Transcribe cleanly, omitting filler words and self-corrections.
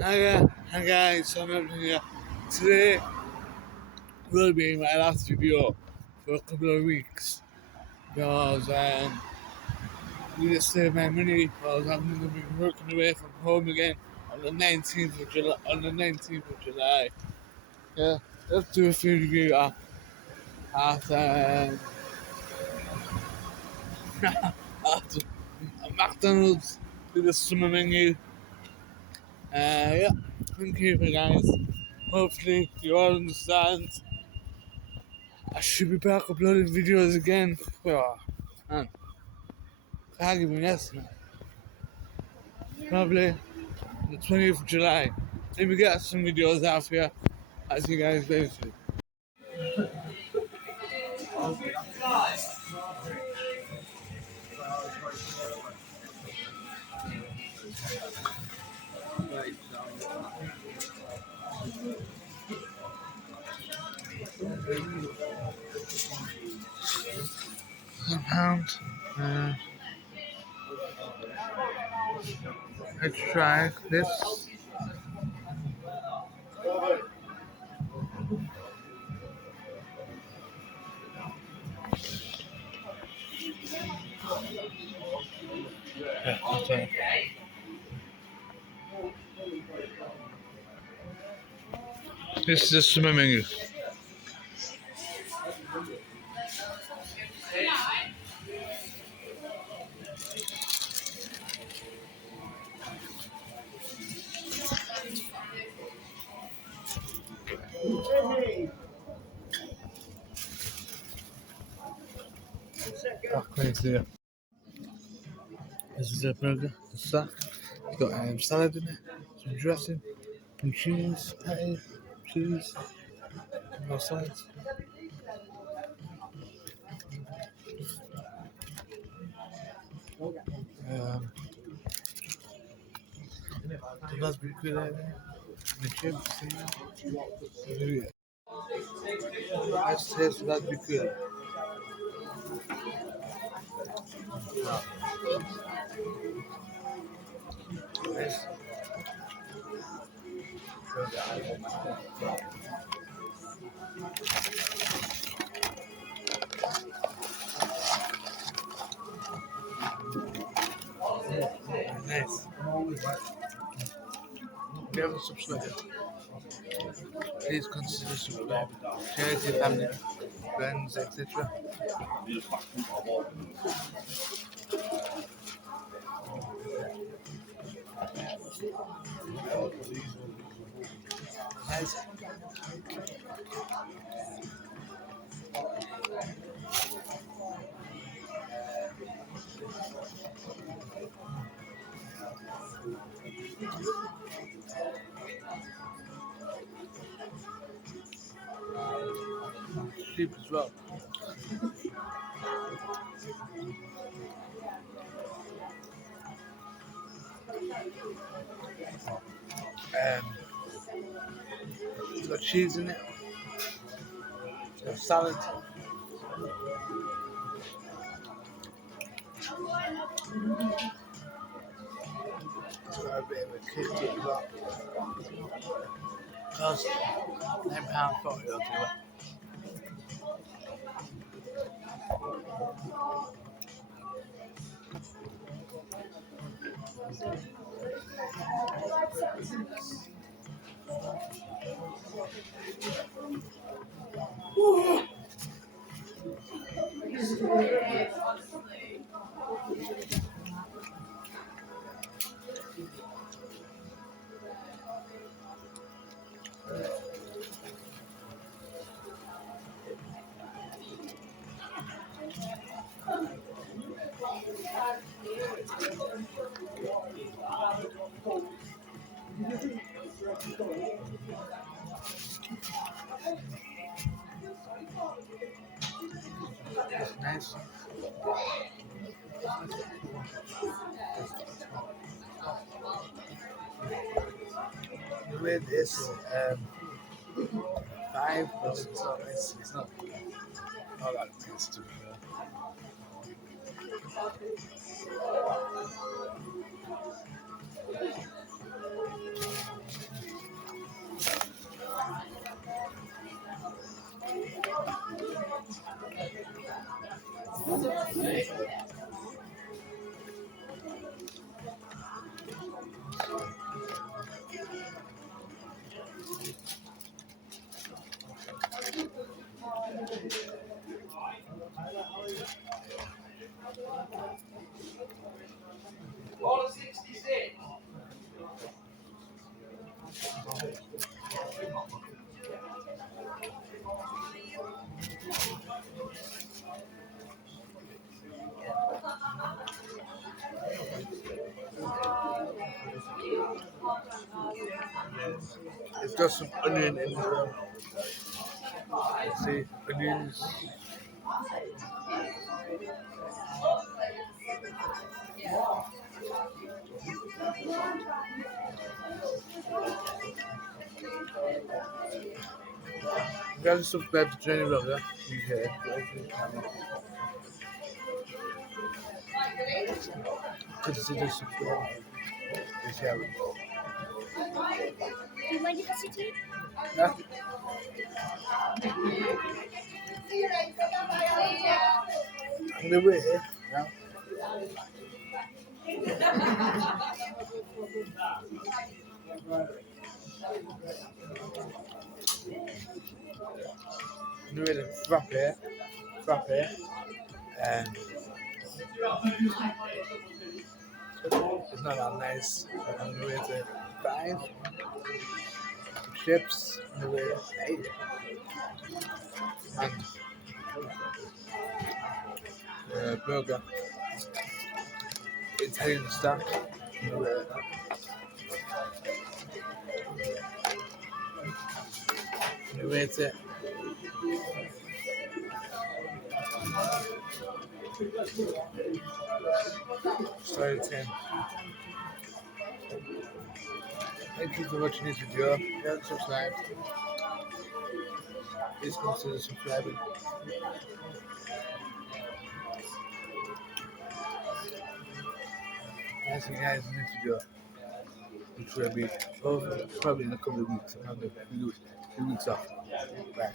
Hi guys, so I'm up here. Today will be my last video for a couple of weeks because we just save my money because I'm going to be working away from home again on the 19th of July. Yeah, let's do a food review after, after McDonald's do the summer menu. Yeah, thank you for guys. Hopefully you all understand. I should be back uploading videos again. Oh, man, can't give me yes, man. Probably the 20th of July. Let me get some videos out here as you guys later. £1. Uh, let's try this. Yeah, okay. This is the summer menu. Oh, crazy. This is a burger. What's that? It's got salad in it, some dressing, some cheese, patty, cheese, no sides. The raspberry cream, the chips, yeah. Let's taste the raspberry cream. Nice. Nice. If you haven't subscribed, please consider subscribing. Share it to your family, friends, etc. Nice. Cheap as well. It's got cheese in it. It's got salad. It's got a bit of a kick to it as well. Cost £9.40 altogether. It's nice. The rate is 5, but it's not all that tasty. It's got some onion in there. See, onions. Got subscribe to Jenny Vlogger. Consider subscribing. Yeah. On the way. Yeah. On the way to frappe, and it's not that nice. On the way to 5 chips. On the way to 8 and burger. Italian stuff. On the way to Sorry, 10. Thank you for watching this video. Don't subscribe. Please consider subscribing. I'll see you guys in the next video, which will be probably in a couple of weeks. I'm having a few weeks off. Bye.